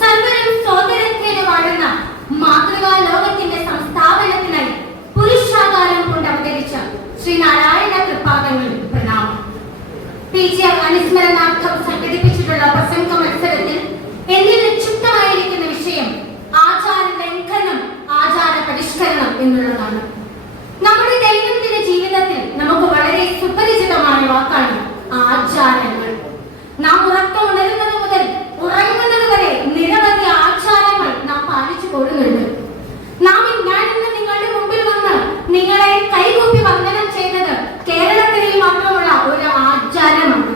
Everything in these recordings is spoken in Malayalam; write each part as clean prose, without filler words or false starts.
സർവരും സോദരത്വേന വാഴുന്ന മാതൃകാ ലോകത്തിന്റെ സംസ്ഥാപനത്തിനായി പുരുഷാകാരം കൊണ്ട് അവതരിച്ച ശ്രീനാരായണ കൃപാദങ്ങളിൽ പ്രണാമം. PG അനുസ്മരണാർത്ഥം സംഘടിപ്പിച്ചിട്ടുള്ള പ്രസംഗ മത്സരത്തിൽ എന്നിൽ നിക്ഷിപ്തമായിരിക്കുന്ന വിഷയം ആചാര ലംഘനം, ആചാര പരിഷ്കരണം എന്നുള്ളതാണ്. നമ്മുടെ ദൈനംദിന ജീവിതത്തിൽ നമുക്ക് വളരെ സുപരിചിതമായ വാക്കാണ് ആചാരങ്ങൾ. നാം ഉറക്കമുണരുന്നത് മുതൽ ഉറങ്ങുന്നത് വരെ നിരവധി ആചാരങ്ങൾ നാം പാലിച്ചു പോരുന്നുണ്ട്. ഞാനിന്ന് നിങ്ങളുടെ മുമ്പിൽ വന്ന് നിങ്ങളെ കൈകൂപ്പി വന്ദനം ചെയ്തത് കേരളത്തിൽ മാത്രമുള്ള ഒരു ആചാരമാണ്.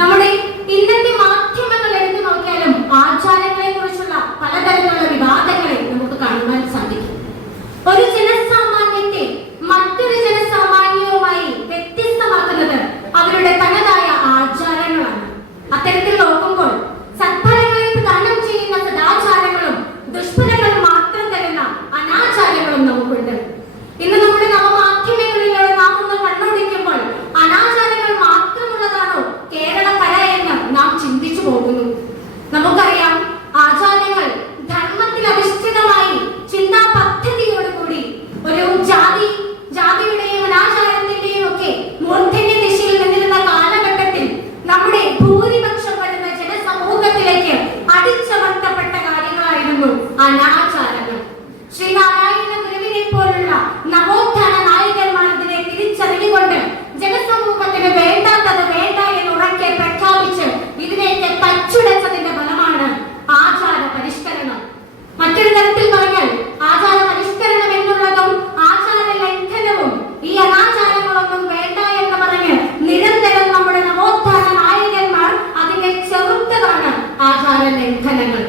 നമ്മുടെ ഇന്നത്തെ മാധ്യമങ്ങൾ എടുത്തു നോക്കിയാലും ആചാരങ്ങളെ കുറിച്ചുള്ള പലതരത്തിലുള്ള വിവാദങ്ങളെ നമുക്ക് കാണുവാൻ സാധിക്കും. ഒരു ജനസാമാന്യത്തെ മറ്റൊരു ജനസാമാന്യവുമായി വ്യത്യസ്തമാക്കുന്നത് അവരുടെ തനതായ ആചാരങ്ങളാണ്. അത്തരത്തിൽ നോക്കുമ്പോൾ സത്ഫലങ്ങളെ പ്രദാനം ചെയ്യുന്ന സദാചാരങ്ങളും ദുഷ്ഫലങ്ങളും മാത്രം തരുന്ന അനാചാരങ്ങളും നമുക്കുണ്ട്. ഇന്ന് നമ്മുടെ നവമാധ്യമങ്ങളിലൂടെ നാം ഒന്ന് കണ്ണോടിക്കുമ്പോൾ അനാചാരങ്ങൾ മാത്രമുള്ളതാണോ കേരളക്കര എന്ന് നാം ചിന്തിച്ചു പോകുന്നു. നമുക്കറിയാം, ആചാരങ്ങൾ ധർമ്മത്തിൽ അധിഷ്ഠിതമായി ചിന്താ പദ്ധതിയോടുകൂടി ഒരു ജാതിയുടെയും അനാചാരത്തിന്റെയും ഒക്കെ മൂർധന്യ ദിശയിൽ നിന്നിരുന്ന കാലഘട്ടത്തിൽ നമ്മുടെ ഭൂരിപക്ഷം വരുന്ന ജനസമൂഹത്തിലേക്ക് അടിച്ചമർത്തപ്പെട്ട കാര്യങ്ങളായിരുന്നു അനാചാരങ്ങൾ. ശ്രീനാരായണ ഗുരുവിനെ പോലുള്ള നവോത്ഥാന നായകന്മാർ ഇതിനെ തിരിച്ചറിഞ്ഞുകൊണ്ട് ജനസമൂഹത്തിന് വേണ്ടാത്തത് വേണ്ട എന്ന് ഉറക്കെ പ്രഖ്യാപിച്ച് ഇതിനെയൊക്കെ തച്ചുടച്ചതിന്റെ ഫലമാണ് ആചാര പരിഷ്കരണം. മറ്റൊരു തരത്തിൽ പറഞ്ഞാൽ ആചാര പരിഷ്കരണം എന്നുള്ളതും ആചാര ലംഘനവും ഈ അനാചാരങ്ങളൊന്നും വേണ്ട എന്ന് പറഞ്ഞ് നിരന്തരം നമ്മുടെ നവോത്ഥാന നായകന്മാർ അതിനെ ചെറുത്തതാണ് ആചാര ലംഘനങ്ങൾ.